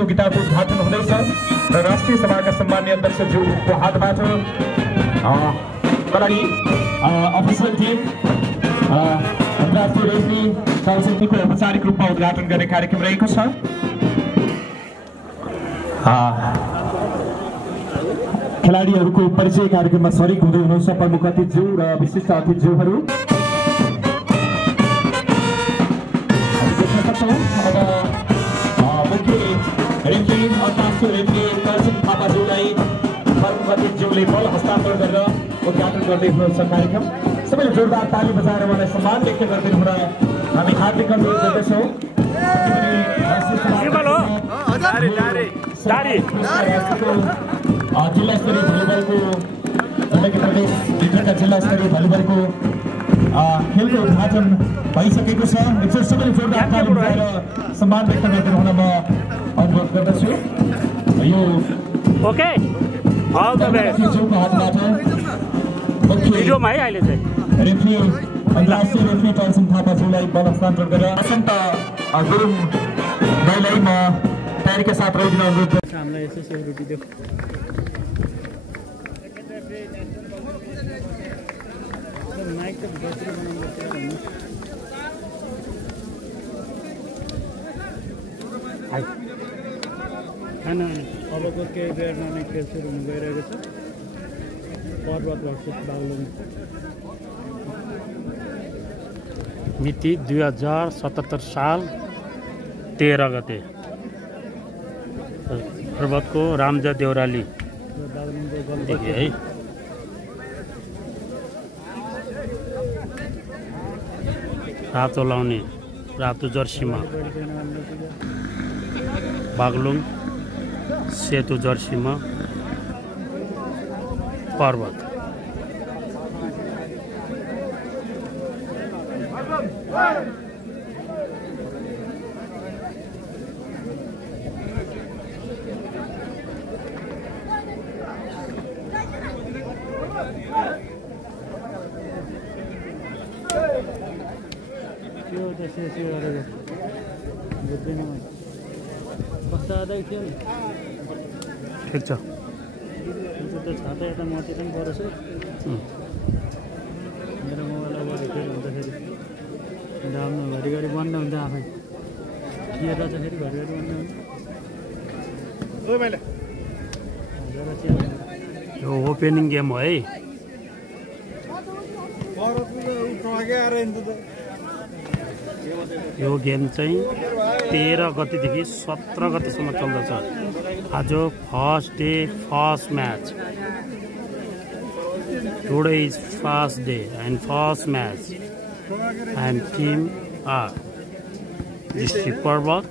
प्रतियोगिताको उद्घाटन हुँदैछ र राष्ट्रिय सभाका सम्माननीय अध्यक्षज्यूको हातबाट कलाडी अफिसियल टिम अन्तर्राष्ट्रिय रेफ्री काउन्सिलको औपचारिक रूपमा उद्घाटन गर्ने कार्यक्रम रहेको छ। खेलाडीहरूको परिचय कार्यक्रममा सरिक हुँदै हुनुहुन्छ प्रमुख अतिथिज्यू र विशिष्ट अतिथिज्यूहरू। रेफ्री अन्तर्राष्ट्रिय रेफ्री कर्सिन थापाज्यूलाई प्रमुख अतिथिज्यूले बल हस्तान्तरण गरेर उद्घाटन गर्दै हुनुहुन्छ कार्यक्रम। सबैले जोरदार ताली बजाएर उहाँलाई सम्मान व्यक्त गर्दै हुन हामी हार्दिक अनुरोध गर्दछौँ। जिल्ला स्तरीय भलिबलको प्रदेशभित्रका जिल्ला स्तरीय भलिबलको खेलको उद्घाटन भइसकेको छ। एकचोटि सबैले जोरदार ताली बजाएर सम्मान व्यक्त गर्दै हुन म अनुरोध गर्दछु। यो ओके भिडियोमा है अहिले चाहिँ रेफ्री अन्तर्राष्ट्रिय रेफ्री टल्सन थापाज्यूलाई बल हस्तान्तरण गरेर वसन्त गुरुङ दाइलाई म तयारीका साथ रहिदिन अनुरोध गर्छु। हामीलाई यसो सेक्युरिटी दियो। माइक त बसेर बनाउनु पर्छ भन्नु। खाना अबको केही बेरमा नै खेल सुरु हुन गइरहेको छ। पर्वत भर्सेस बागलुङ मिति 2077 साल 13 गते पर्वतको रामजा देउराली है। रातो लाउने रातो जर्सीमा बागलुङ सेतो जर्सीमा पर्वत। ठिक छ छाता यता माथि पनि परेछ। मेरो मोबाइल अब फेरि हुँदाखेरि राम्रो घरिघरि बन्द हुन्छ आफै थिएटर चाहिँ फेरि घरिघरि बन्द हुन्छ। यो ओपनिङ गेम हो है। यो गेम चाहिँ 13 गतेदेखि 17 गतेसम्म चल्दछ। आज first day first match. Today is first day and first match and team are District Parvat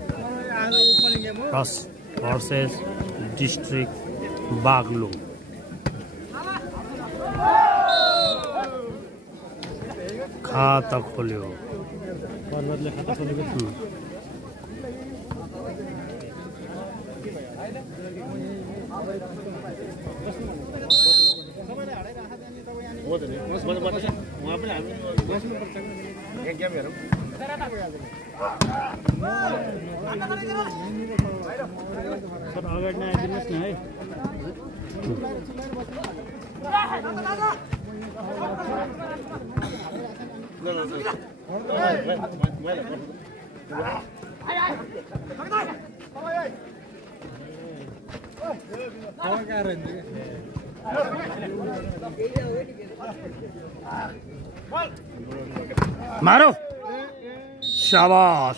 versus District Baglung. खाता खोल्यो पर्वतले खाता खोलेको छ। अगाडि नआइदिनुहोस् न है। मारो शाबाश।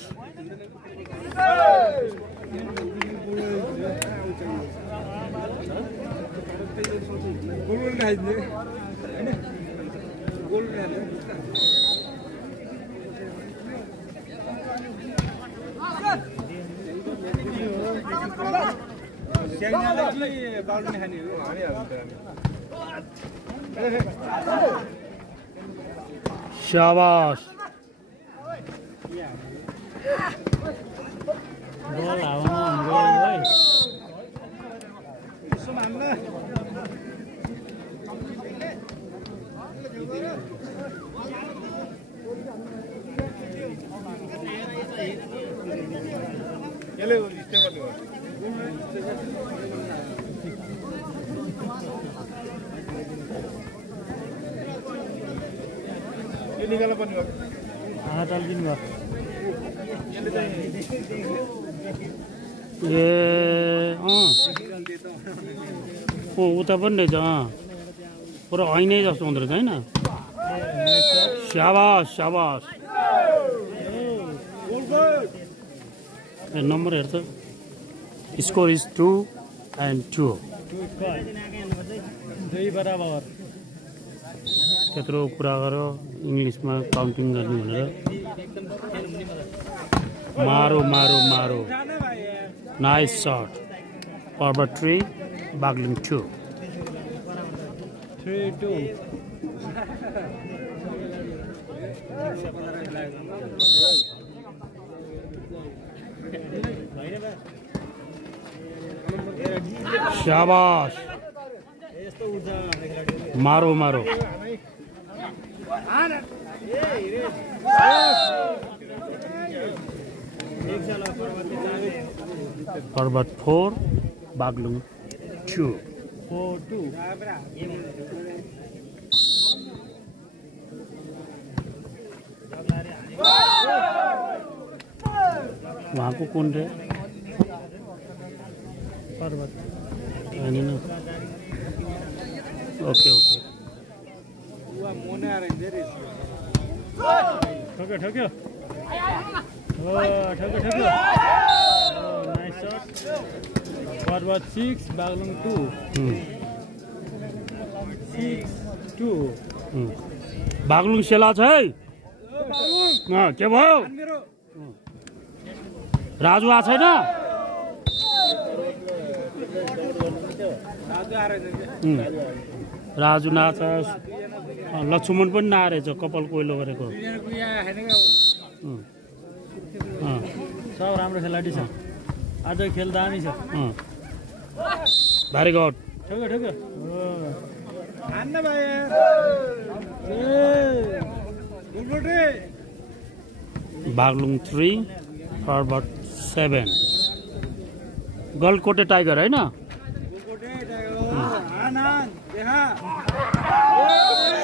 शाबाश बल हावामा है। यसले स्टे गर्नु उता पनि रहेछ पुरा ऐनै जस्तो हुँदो रहेछ हैन शाबाश शाबाश नम्बर हेर्छ स्कोर इज 2 and 2 बराबर त्यत्रो कुरा गर्यो इङ्ग्लिसमा काउन्टिङ गर्ने भनेर मारो मारो मारो नाइस शट पर्वत 3 बागलुङ 2 3-2 शाबाश मारो मारो पर्वत 4 बागलुङ 2 4-2 वहाँ को कौन रहे पर्वत ओके ओके ठोक्यो ठोक्यो ठोक्यो ठोक्यो नाइस शट पर्वत 6 बागलुङ 2 6-2 बागलुङ सेला छ है के भयो राजु आ छैन राजु नाच लक्ष्मण पनि नआएछ कपाल कोइलो गरेको सब राम्रो खेलाडी छ आज खेल दामी छ भेरी गुड ठोक्यो ठोक्यो बागलुङ 3 पर्वत 7 गलकोटे टाइगर हैन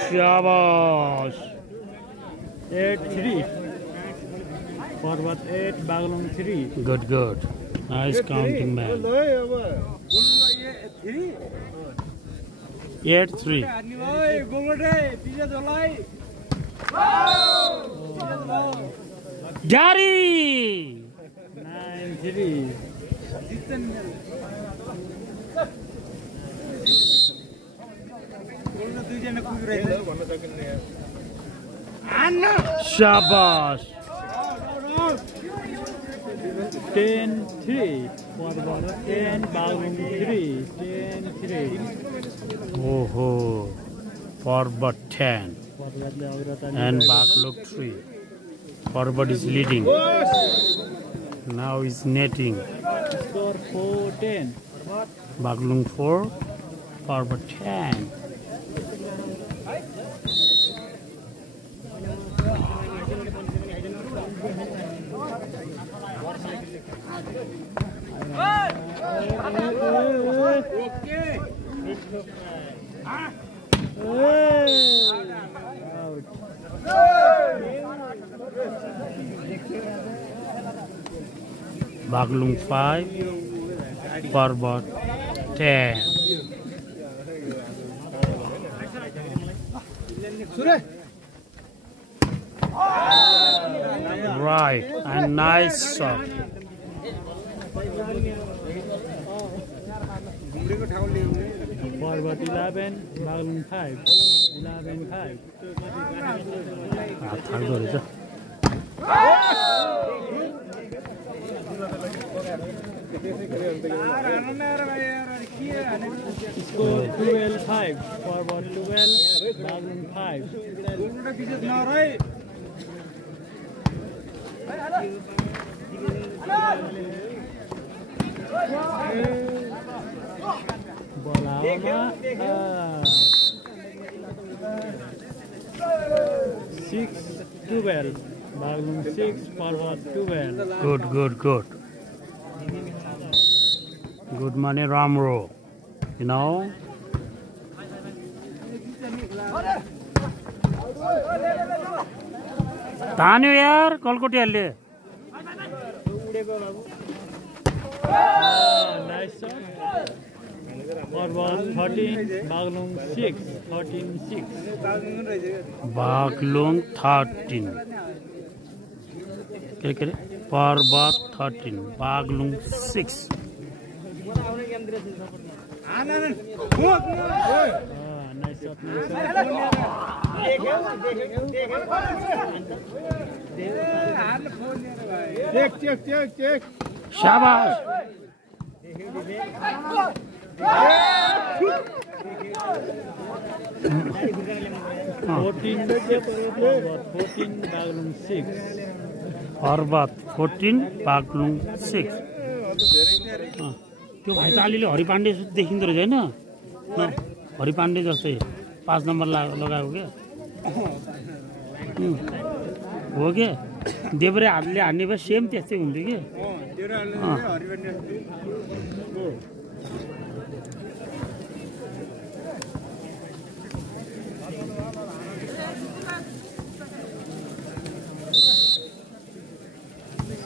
शाबाश 8-3 Parbat 8 Baglung 3 good good nice counting man 8-3 जारी 9-3 शाबाश 10-3 पर्वत 10 बागलुङ 3 10-3 ओहो पर्वत 10 and Baglung 3 Parbat is leading now is netting score 4-10 Baglung 4 Parbat 10 Baglung 5 Parbat 10 right and nice shot पर्वत 11 बागलुङ 5 11-5 थाल्दो रहेछ Score 12-5 पर्वत 12 बागलुङ 5 बलामा 6-12 Baglung 6 Parbat 12 good good good Good money, Ramro. You know? तान्यो यार कलकटियाले Nice shot. Forward 13, Baglung 6, 13-6. Baglung 13 के अरे पर्वत 13 Baglung 6 Nice shot, nice shot. Check. शाबाश Forward 14, Baglung 6. पर्वत 14 बागलुङ 6 त्यो भाइ त अलिअलि हरिपाण्डे देखिँदो रहेछ होइन हरिपाण्डे जस्तै 5 नम्बर लगाएको क्या हो क्या देब्रे हातले हान्ने भए सेम त्यस्तै हुन्थ्यो कि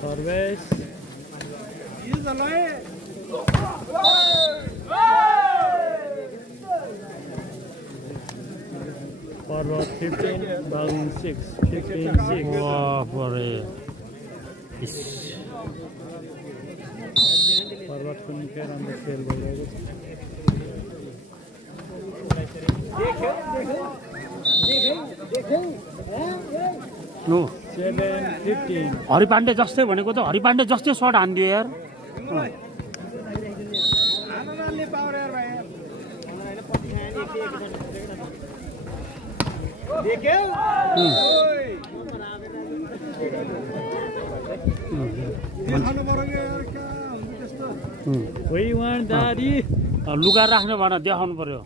Service. Forward 15, Baglung 6, 15-6. वाह बरे Forward couldn't care on the field. No 7-15. Haripande जस्तै भनेको त हरिपाण्डे जस्तै सर्ट हान्दियो यार We want daddy. लुगा राख्ने भन देखाउनु पर्यो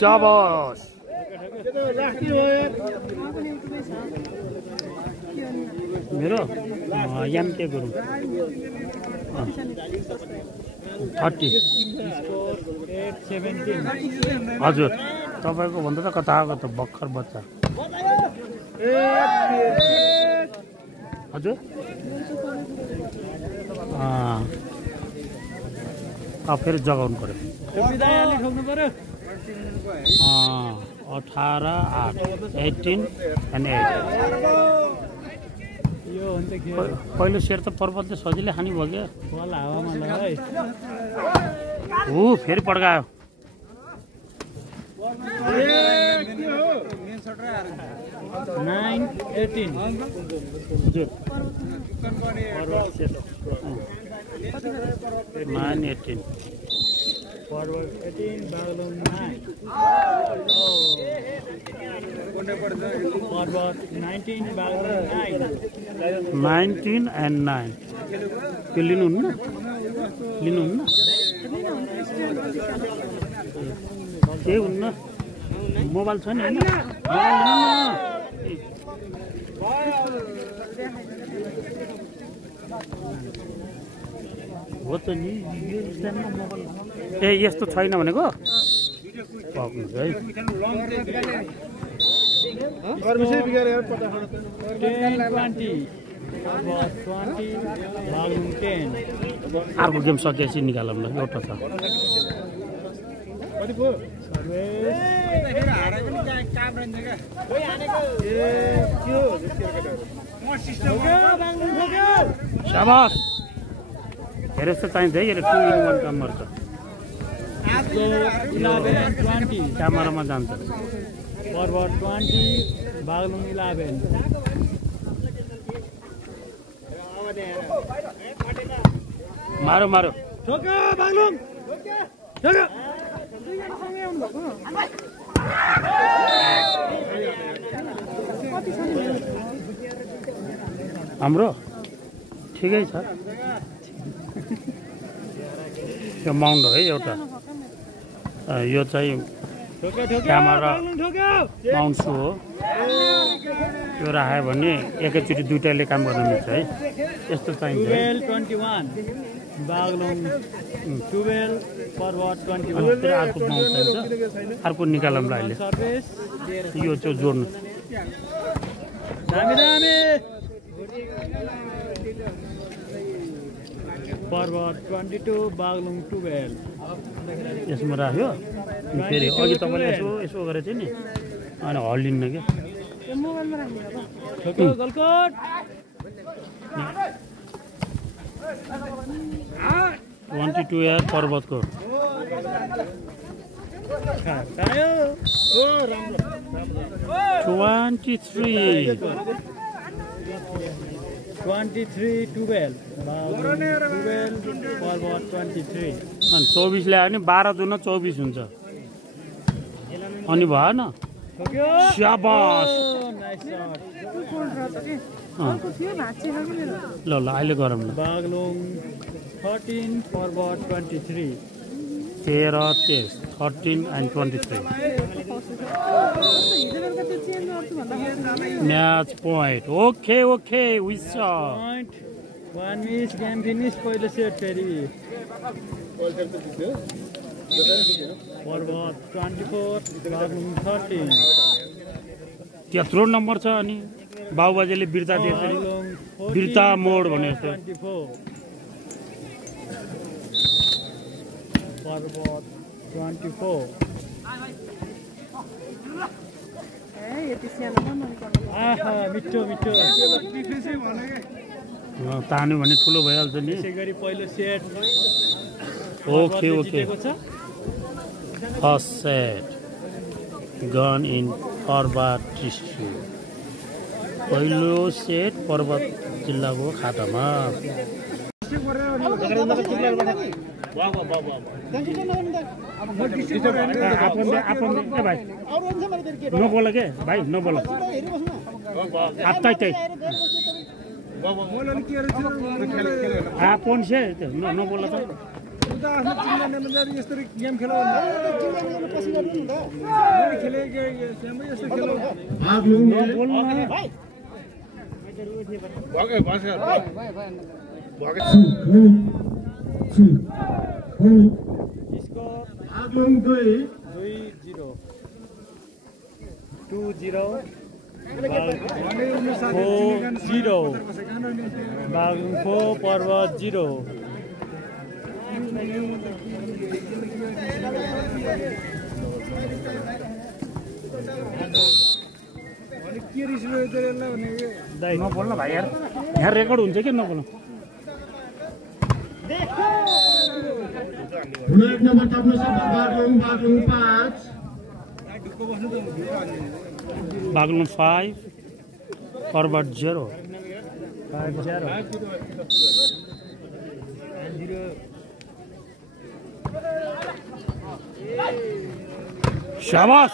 शाबाश मेरो याम के गरौँ 30 8-17. हजुर तपाईँको भन्दा त कता आएको त भर्खर बच्चा हजुर फेरि जगाउनु पर्यो 18, 8, 18 and 8 पहिलो सेयर त पर्वतले सजिलै खानी भयो क्या बल हावामा लगाए फेरि पड्कायो 9-18. हजुर Forward set. 9-18 Forward 18, Baglung 9. Forward 19, Baglung 9. 19 and 9 त्यो लिनुहुन्न केही हुन्न मोबाइल छ नि होइन मोबाइल हो त नि यो स्ट्यान्डमा मोबाइल यस्तो छैन भनेको पाउनुहुन्छ है 10-20. Forward 20, Baglung 10. अर्को गेम सकेपछि निकालौँ ल एउटा छ शाबाश हेर यस्तो चाहिन्छ है यसले 2 in 1 काम गर्छ 11-20. क्यामेरामा जान्छ Forward 20, Baglung 11. मारो हाम्रो ठिकै छ यो माउन्ट हो है एउटा यो चाहिँ क्यामेरा माउन्ट सू हो यो राख्यो भने एकैचोटि दुईटाले काम गर्न मिल्छ है यस्तो चाहिन्छ 1221 बागलुङ 12 फरवर्ड 21 अर्को माउन्ट चाहिन्छ अर्को निकालौँला अहिले सर्भिस यो चाहिँ जोड्नु दामी दामी फरवर्ड 22 बागलुङ 12 यसमा राख्यो फेरि अघि तपाईँले यसो गरेको थियो नि अनि हल्लिन्न क्या ठोक्यो गलकोट 22 यार पर्वतको खायो ओ राम्रो 23 12 फरवर्ड 23 अनि 24 ल्यायो भने 12 दुना 24 हुन्छ अनि भएन ठोक्यो स्याबास नाइस शट ल ल अहिले गरौँ ल Baglung 13 forward 23 13 13 and 23 match point okay okay we saw point one miss game finish पहिलो सेट फेरि फरवर्ड 24 बागलुङ 13 त्यत्रो नम्बर छ अनि बाबुबाजेले बिर्ता दिए बिर्ता मोड भने जस्तो 24 फरवर्ड 24 आहा मिठो मिठो तान्यो भने ठुलो भइहाल्छ नि त्यसै गरी पहिलो set okay okay first set gun in forward district पहिलो सेट पर्वत जिल्लाको खातामा नबोल के भाइ नबोल आत्ता से नबोल त स्कोर 2-0 बागलुङ 4 पर्वत 0 नबोल्न भाइ यार यहाँ रेकर्ड हुन्छ कि नबोल्नु एक नंबर टप्न बागलुङ 5 बागलुङ 5 फरवर्ड 0 शाबाश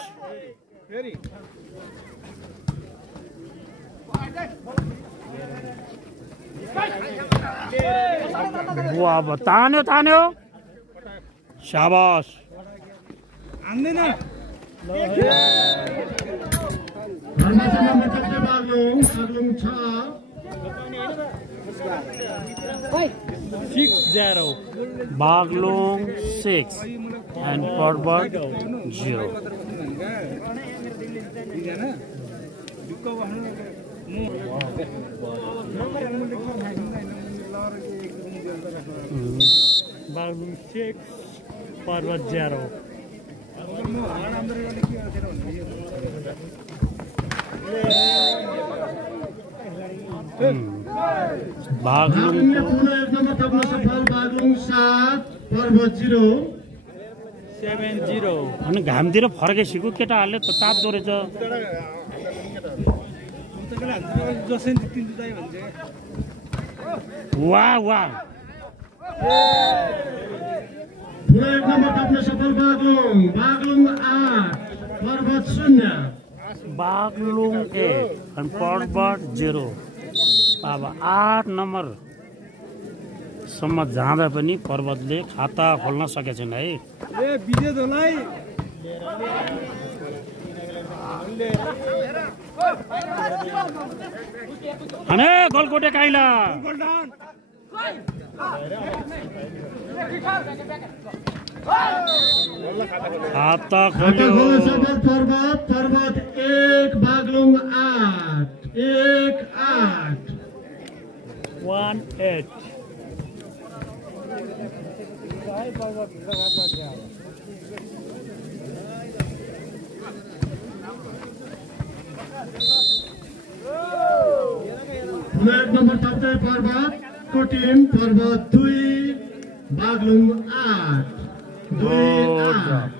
वाह तान्यो शाबाश बागलुङ 6-0 बागलुङ 6 and forward 0 बागलुङ 6 पर्वत 0 बागलुङ बागलुङ 7 पर्वत 0 7-0 अनि घामतिर फर्केसिको केटाहरूले त तात्दो रहेछ वाह वाह एक नंबर टप्न सफल बागलुङ 8 पर्वत 0 बागलुङ 8 and forward 0 अब 8 नम्बर सम्म जाँदा पनि पर्वतले खाता खोल्न सकेको छैन है। अने गलकोटे काइला खाता खोल्यो। पर्वत 1 बागलुङ 8 1-8 1-8 फ्ल्याग नम्बर थप्दै पर्वतको टिम पर्वत 2 बागलुङ 8 2-8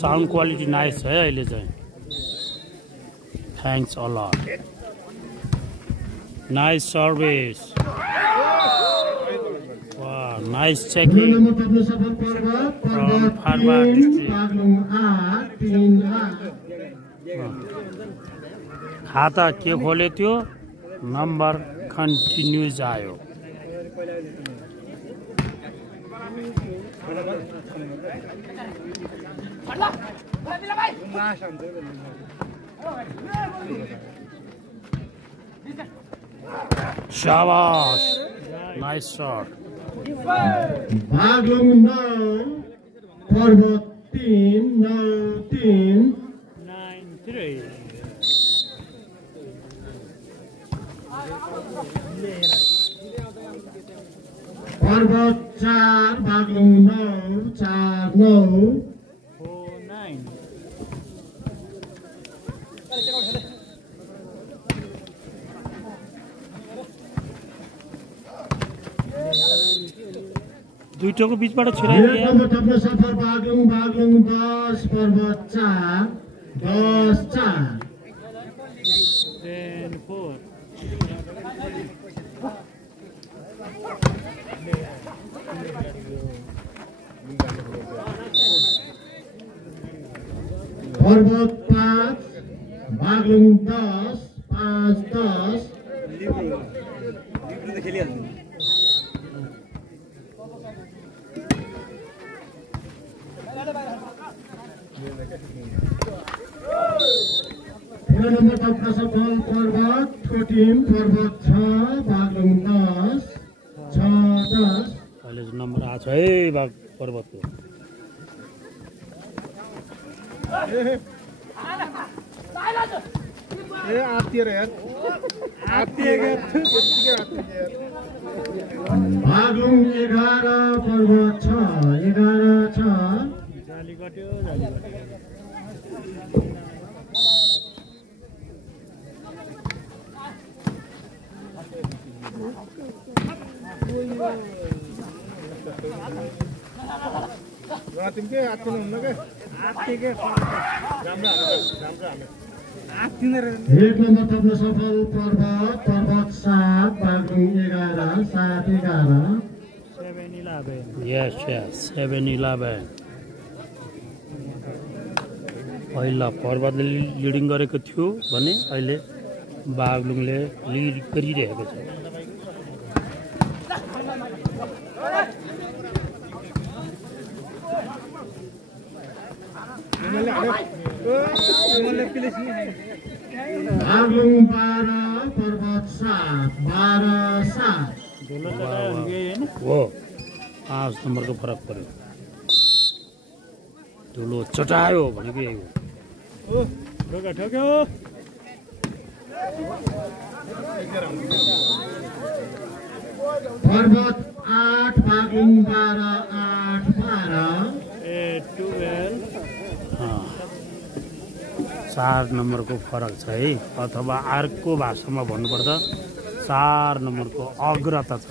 साउन्ड क्वालिटी नाइस है अहिले चाहिँ। Thanks a lot. Nice service. वाह नाइस चेकिङ नम्बर थप्नु सफल पर्वत पर्वत 3 बागलुङ 8 3-8 खाता के खोल्यो त्यो नम्बर कन्टिन्युज आयो। शाबाश नाइस शॉट। बागलुङ 9 पर्वत 3 9-3 9-3 पर्वत 4 बागलुङ 9 4-9 4-9 दुईटोको बिचबाट एक छिराइदिए। नम्बर थप्न सफल बागलुङ 10 पर्वत 4 10-4 10-4 पर्वत 5 बागलुङ 10 5-10 नम्बर थप्न सफल पर्वतको टिम पर्वत 6 बागलुङ 10 6-10 अहिले नम्बर आएको छ है बाघ पर्वतको। बागलुङ 11 पर्वत 6 11-6 जाली कट्यो जाली कट्यो। एक नम्बर थप्न सफल पर्वत 7 बागलुङ 11 7-11 7-11 यस यस 7-11। पहिला पर्वतले लिडिङ गरेको थियो भने अहिले बागलुङले लिड गरिरहेको छ। बागलुङ 12 पर्वत 7 12-7 हो 5 नम्बरको फरक पर्यो। धुलो चटायो भनेको यही हो। ठोक्यो पर्वत 8 बागलुङ 12 8-12 8-12 4 नम्बरको फरक छ है, अथवा अर्को भाषामा भन्नुपर्दा 4 नम्बरको अग्रता छ।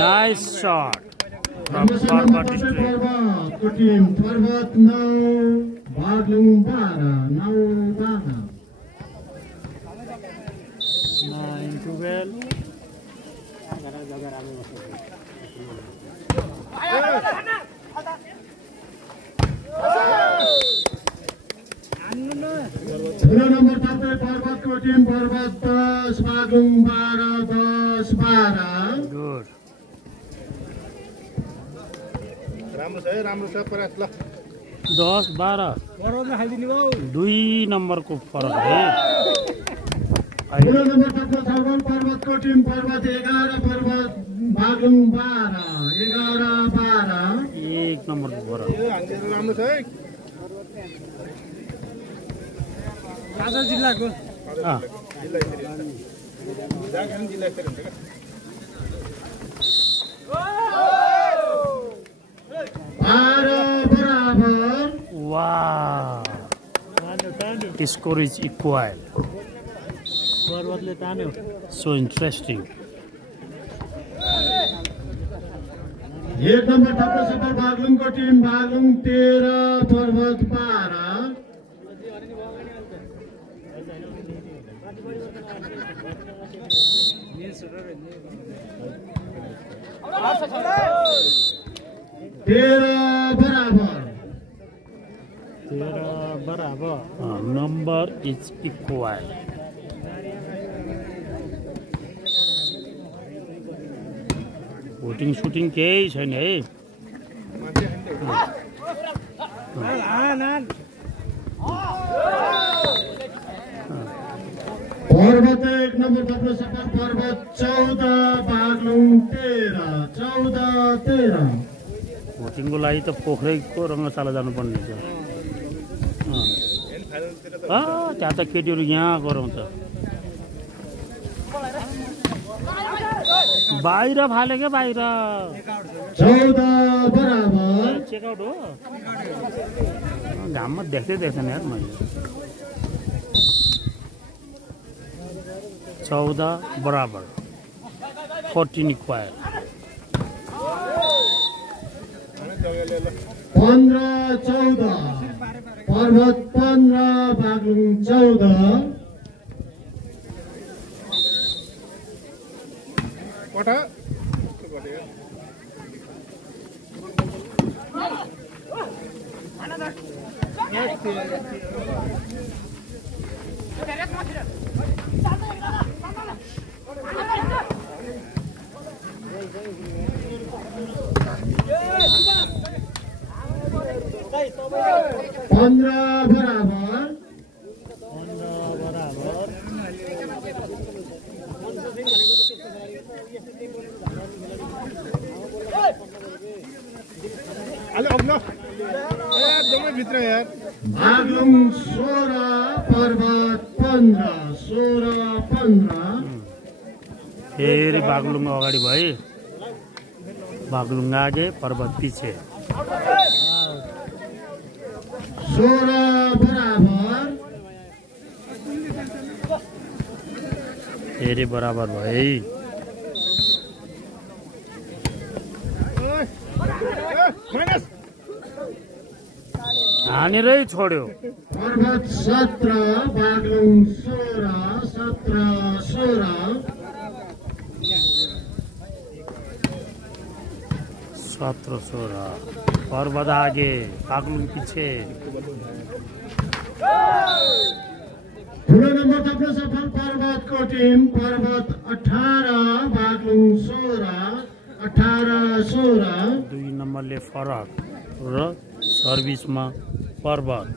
Nice shot from Parbat district. Parbat 9 Baglung 12 9-12 9-12 9 पर्वतको टिम पर्वत 10 बागलुङ 12 10 12 गुड राम्रो छ प्रयास ल 10 12 पर्वतमा खाइदिनु भयो 2 नम्बरको फरक है 16 नम्बर टप्पो छलफल पर्वतको टिम पर्वत 11 पर्वत बागलुङ 12 11 12 1 नम्बरको फरक राम्रो छ है काजा जिल्लाको अँ बराबर wow score is equal पर्वतले तान्यो so interesting 1 number टप्पो सफल बागलुङको टिम बागलुङ 13 पर्वत 12 बराबर number is equal voting shooting केही छैन है पर्वत 1 नम्बर टप्पो सफल पर्वत 14 बागलुङ 13 भोटिङको लागि त पोखरेको रङ्गशाला जानुपर्ने छ त्यहाँ त केटीहरू यहाँ गराउँछ बाहिर फाले क्या बाहिर 14 बराबर चेकआउट हो घाममा देख्दै देख्दैन यार मैले 14 बराबर 14 इक्वल 15-14 पर्वत 15 बागलुङ 14 कोठा 15 बराबर भित्र यार बागलुङ 16 पर्वत 15 16-15 फेरि बागलुङ अगाडि भए बागलुङ आगे पर्वत पछि 16 बराबर फेरि बराबर भए हानेरै छोड्यो पर्वत 17 बागलुङ 16 17-16 17-16 पर्वत आगे बागलुङ पछि ठुलो नम्बर थप्न सफल पर्वतको टिम पर्वत 18 बागलुङ 16 18-16 2 नम्बरले फरक र सर्भिसमा पर्वत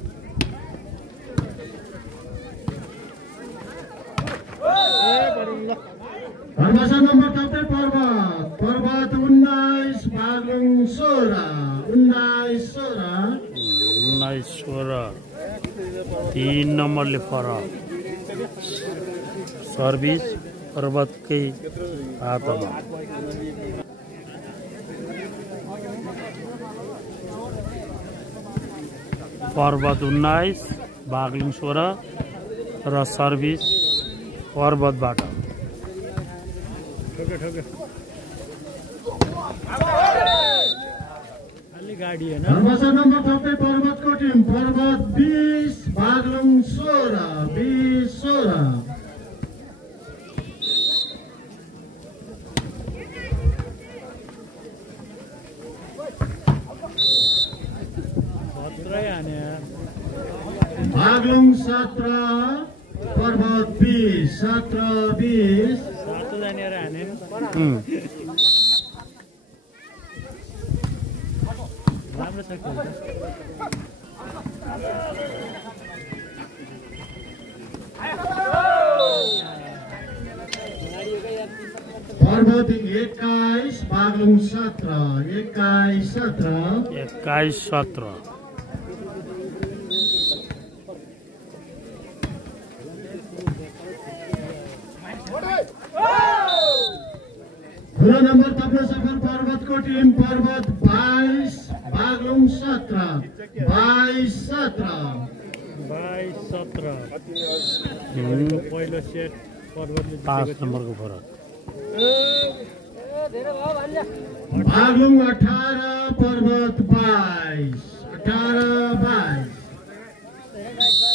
धर्मसा नम्बर थप्दै पर्वत 19 बागलुङ 16 19-16 3 नम्बरले फरक सर्भिस पर्वतकै हातमा पर्वत 19 बागलुङ 16 र सर्भिस पर्वतबाट गाडी हैन धर्मसा नम्बर थप्दै पर्वतको टिम पर्वत 20 बागलुङ 16 20-16 भत्रै हाने बागलुङ 17 पर्वत 20 17-20 सातो जानेर हाने राम्रो छ खेल पर्वत 21 बागलुङ 17 21-17 खुला नम्बर तप्न सफल पर्वतको टिम पर्वत 22 बागलुङ 17 22-17 पहिलो सेट पर्वतले 5 नम्बरको फरक बागलुङ 18 पर्वत 22 18-22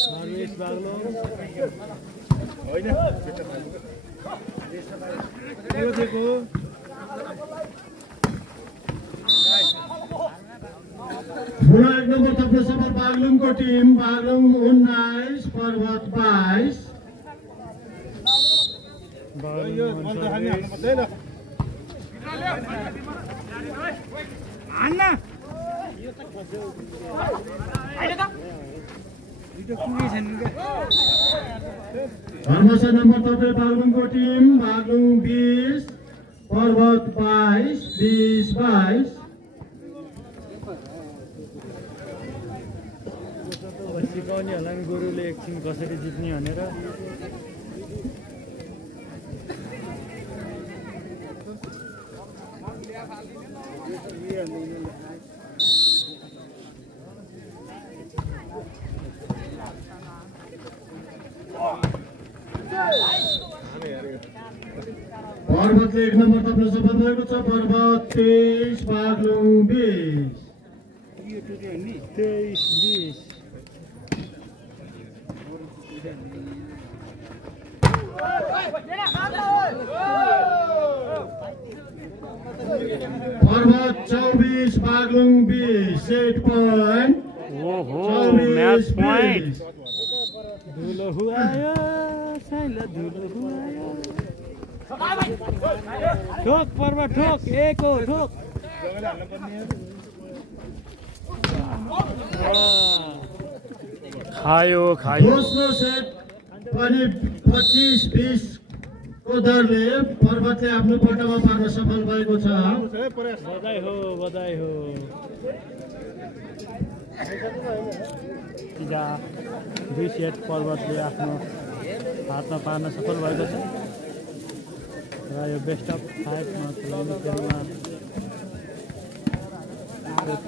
सर्भिस बागलुङ होइन यो देखो खुला 1 नम्बर तप्न सफल बागलुङको टिम बागलुङ 19 पर्वत 22 धर्मसा नम्बर तपाईँ बागलुङको टिम बागलुङ 20 पर्वत 22 20-22 सिकाउने होला नि गुरुले एकछिन कसरी जित्ने भनेर पर्वतले 1 नम्बर तप्न सफल भएको छ पर्वत 23 बागलुङ 20 23-20 पर्वत 24 बागलुङ 20 सेट पोइन्ट ओहो म्याच पोइन्ट धुलो हुआयो साइला धुलो हुआयो ठोक पर्व ठोक एक हो ठोक खायो दोस्रो सेट पनि 25-20 को दरले पर्वतले आफ्नो पट्टामा पार्न सफल भएको छ बधाई हो बधाई हो जा 2 सेट पर्वतले आफ्नो हातमा पार्न सफल भएको छ र यो बेस्ट अफ 5 मा खेल्ने खेलमा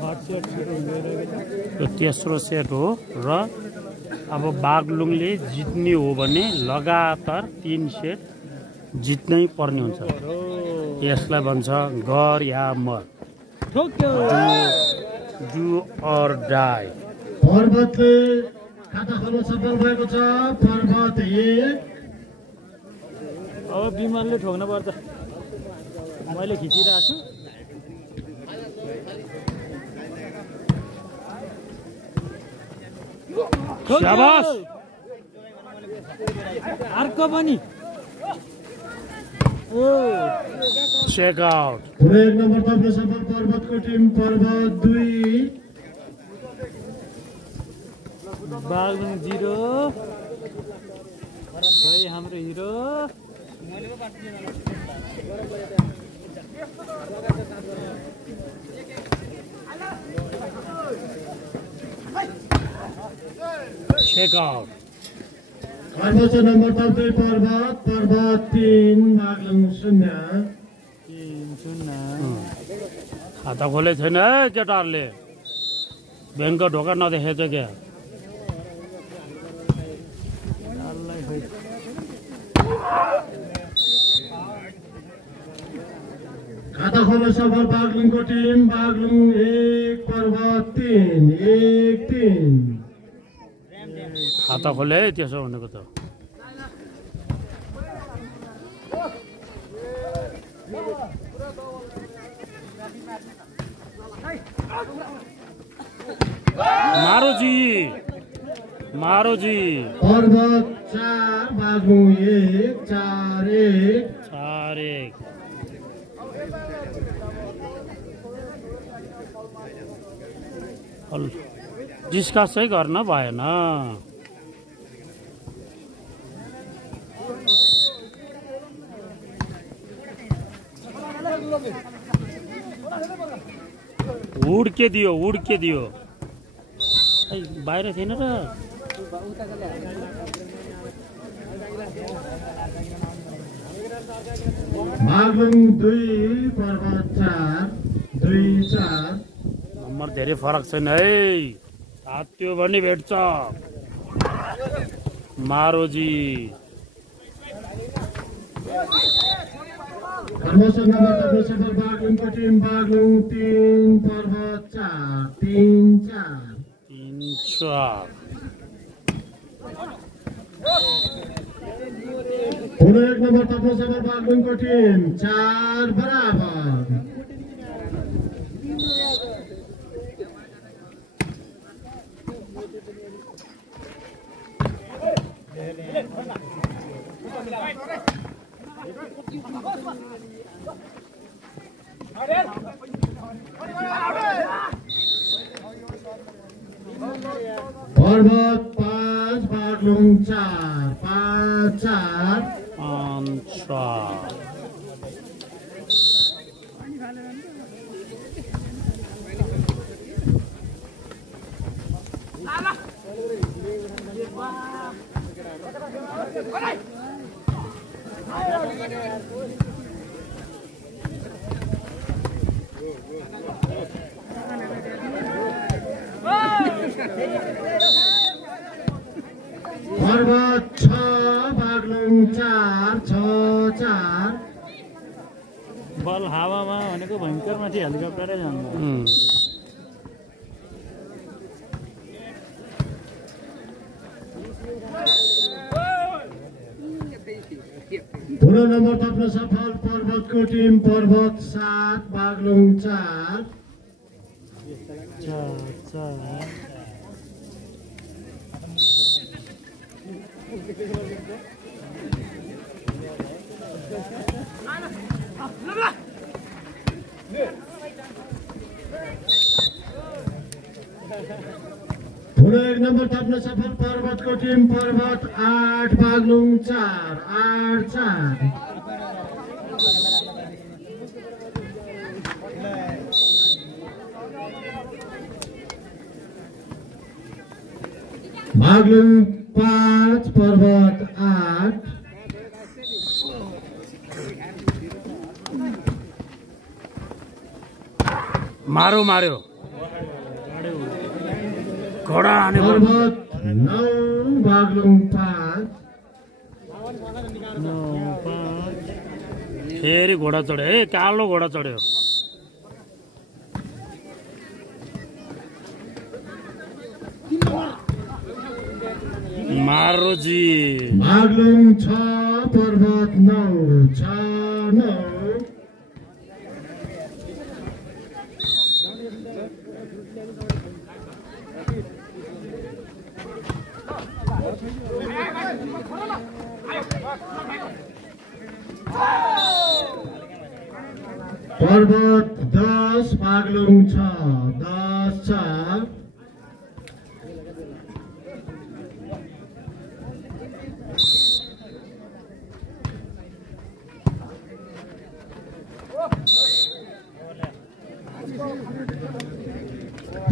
थर्ड सेट सुरु हुँदैरहेको छ यो तेस्रो सेट हो र अब बागलुङले जित्ने हो भने लगातार 3 सेट जित्नै पर्ने हुन्छ यसलाई भन्छ गर या मर ठोक्यो डु अर डाई पर्वतले खाता खोल्न सफल भएको छ पर्वत 1 अब विमलले ठोक्न पर्छ मैले खिचिरहेको छु शाबास अर्को पनि चेक आउट 1 नम्बर तप्न सफल पर्वतको टिम पर्वत 2 बागलुङ 0 भाइ हाम्रो हिरो चेक आउट सर्वोच्च नम्बर तप्दै पर्वत 3 बागलुङ 0 खाता खोले छैन है केटाहरूले ब्याङ्कको ढोका नदेखेछ क्या खाता खोल्न सफल बागलुङको टिम बागलुङ 1 पर्वत 3 1-3 खाता खोले है त्यसो भनेको त मारुजी मारोजी पर्वत 4 बागलुङ 1 4-1 4-1 डिस्कसै गर्न भएन। उड के दियो बाहिर थिएन र बागलुङ 2 पर्वत 4 2-4 नम्बर धेरै फरक छैन है। हात्यो भने भेट्छ मारोजी। प्रमोसन नम्बर तर्फबाट बागलुङको टिम बागलुङ 3 पर्वत 4 3-4 3-4 पुनः 1 नम्बर तर्फबाट बागलुङको टिम 4 बराबर। पर्वत 5 बागलुङ 4 5-4 पर्वत 6 बागलुङ 4 6-4 बल हावामा भनेको भयङ्कर माथि हेलिकप्टरै जान्छ। पुनः नम्बर थप्न सफल पर्वतको टिम पर्वत 7 बागलुङ 4 पुनः 1 नम्बर थप्न सफल पर्वतको टिम पर्वत 8 बागलुङ 4 8-4 बागलुङ 5 पर्वत 8 मार्यो घोडा पर्वत 9 बागलुङ 5 फेरि घोडा चढ्यो है, कालो घोडा चढ्यो। मारोजी बागलुङ 6 पर्वत 9 6-9 पर्वत 10 बागलुङ 6 10-4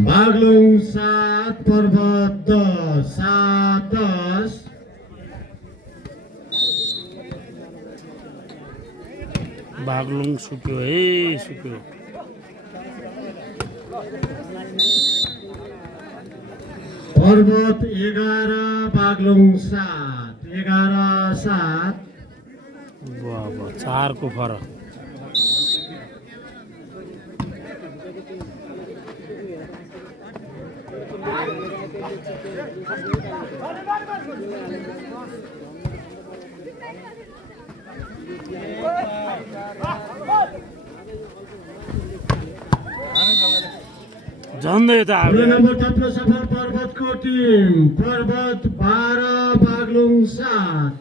बागलुङ 7 पर्वत 10 7-10 बागलुङ सुक्यो है, सुक्यो। पर्वत 11 बागलुङ 7 11-7 वाह 4 को फरक। झन्डै त ठुलो नम्बर थप्न सफल पर्वतको टिम पर्वत 12 बागलुङ 7।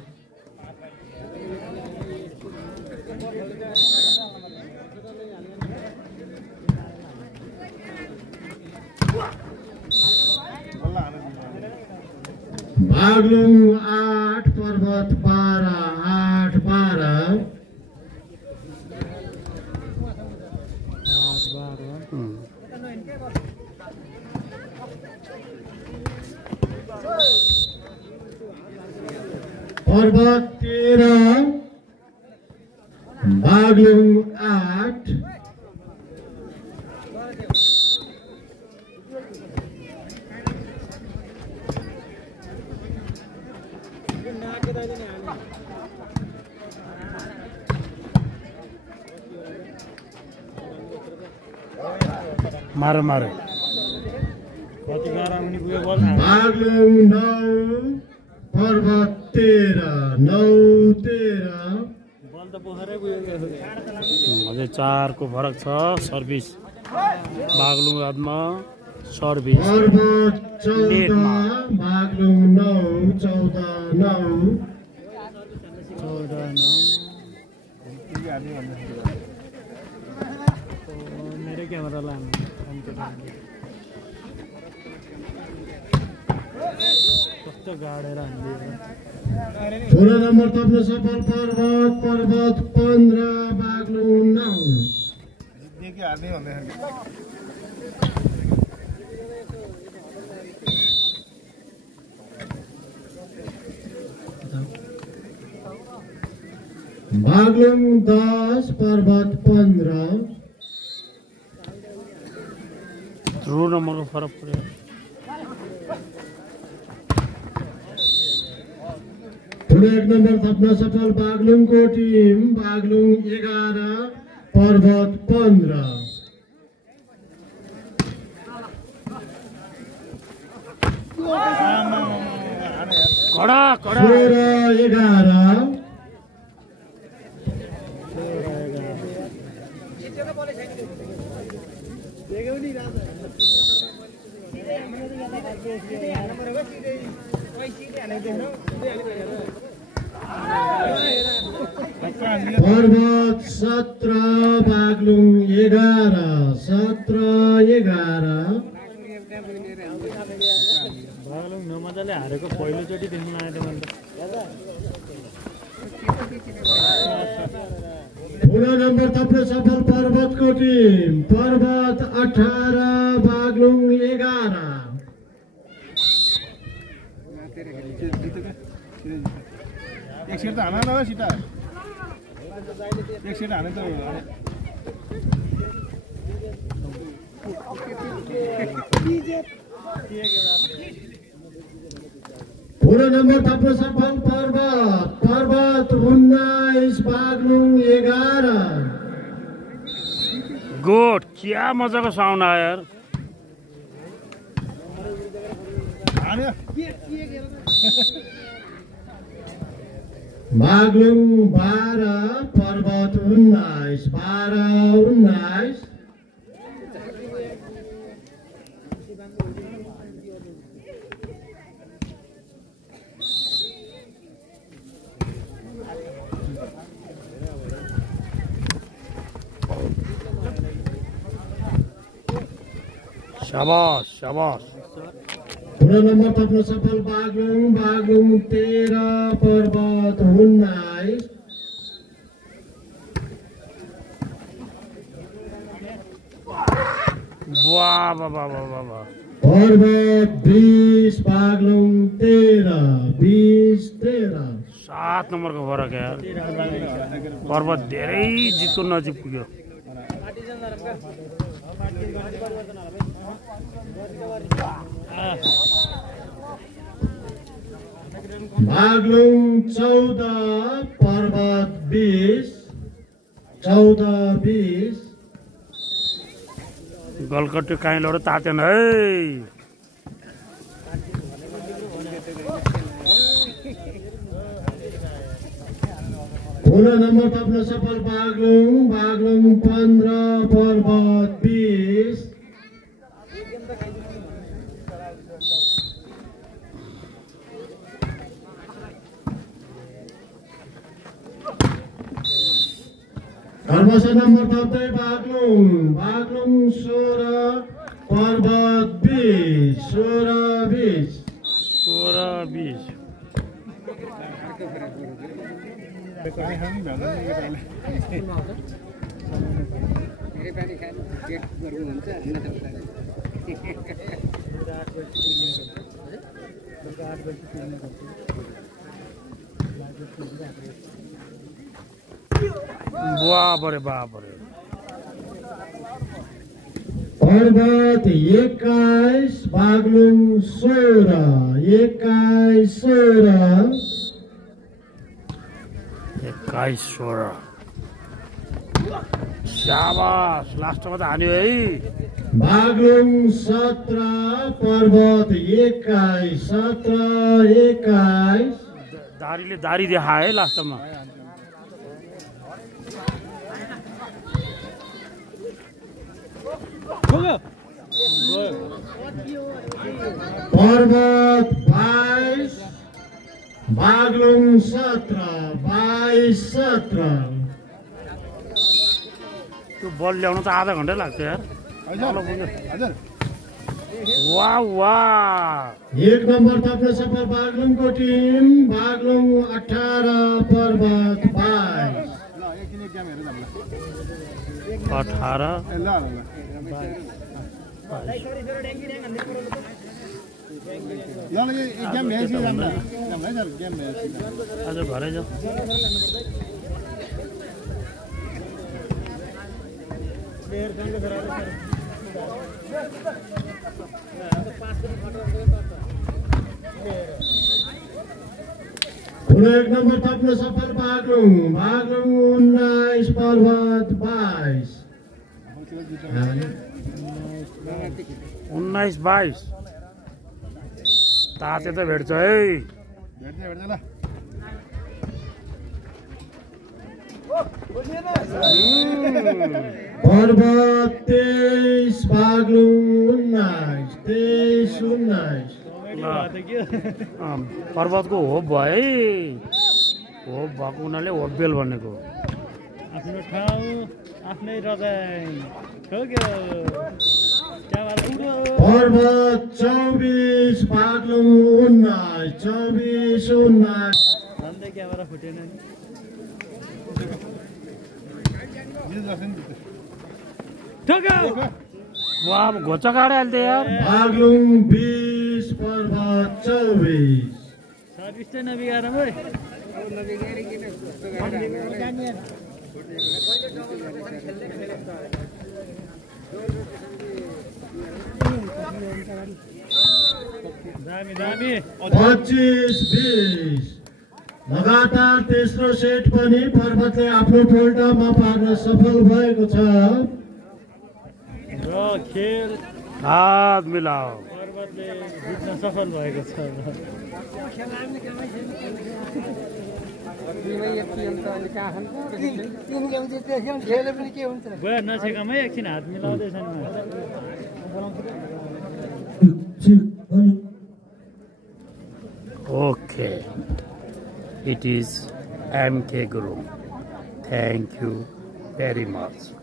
बागलुङ 8 पर्वत 12 8-12। पर्वत 13 बागलुङ 8। मारो मारो बागलुङ 9 पर्वत 13 9-13। अझै 4 को फरक छ। सर्भिस बागलुङ हातमा सर्भिस पर्वत 14 बागलुङ 9 14-9। मेरो क्यामेरा लानु कस्तो गाडेर हान्दियो। ठुलो नम्बर थप्न सफल पर्वत 15 बागलुङ 9। बागलुङ 10 पर्वत 15। ध्रुव नम्बरको फरक पर्यो। ठुलो 1 नम्बर थप्न सफल बागलुङको टिम बागलुङ 11 पर्वत 15। कडा कडा 16-11। पर्वत 17 बागलुङ 11 17-11। बागलुङ नमजाले हारेको पहिलोचोटि देख्न आएको ठुलो नम्बर थप्न सफल पर्वतको टिम पर्वत 18 बागलुङ 11। एक सेट त हाना न सिटा एक सेट हाने त ठुलो नम्बर थप्न सफल पर्वत 19 बागलुङ 11। गुड क्या मजाको साउन्ड आयो यार। बागलुङ 12 पर्वत 19 12-19। शाबाश शाबाश। ठुलो नम्बर थप्न सफल बागलुङ 13 पर्वत 19। वाह वाह वाह वाह वाह। पर्वत 20 बागलुङ 13 20-13। 7 नम्बरको फरक यार। पर्वत धेरै जितको नजिक पुग्यो। बागलुङ 14 पर्वत 20 14-20। गलकट्टी काहीँ लडो तातेन है। ठुलो नम्बर थप्न सफल बागलुङ 15 पर्वत 20। कर्मशा नम्बर थप्दै बागलुङ 16 पर्वत 20 16-20 बापरे पर्वत 21 बागलुङ 16 शाबास लास्टमा त हान्यो है बागलुङ 17 पर्वत 21 दारीले दारी देखायो है लास्टमा पर्वत 22 बागलुङ 17 त्यो बल ल्याउन त आधा घन्टा लाग्छ यार हजुर वाह एक नम्बर थप्न सफल बागलुङको टिम बागलुङ 18 पर्वत 22 ल एकदिन एक गेम हेरेर जाऊँ 18 ल एक गेम हेरेपछि जाऊँ न है सर गेम हेरेपछि आज घरै जाऊ एक नम्बर थप्न सफल बागलुङ 19 पर्वत 22 19-22 ताते त भेट्छ है भेट्दै ल पर्वत 23 बागलुङ 19 पर्वतको होप भयो है होप भएको हुनाले होपबेल भनेको आफ्नो ठाउँ आफ्नै रजाइ पर्वत 24 बागलुङ 19 झन्डै क्यामेरा फुटेन नि वाह घोचा काटिहाल्थ्यो यार बागलुङ 20 पर्वत 24 सर्भिस चाहिँ नबिगाएर भाइ दामी 25-20 लगातार तेस्रो सेट पनि पर्वतले आफ्नो पोल्टामा पार्न सफल भएको छ र खेल हात मिलाओ पर्वतले जित्न सफल भएको छ गएर नछेकमै एकछिन हात मिलाउँदैछन् Okay, it is MK Group. Thank you very much.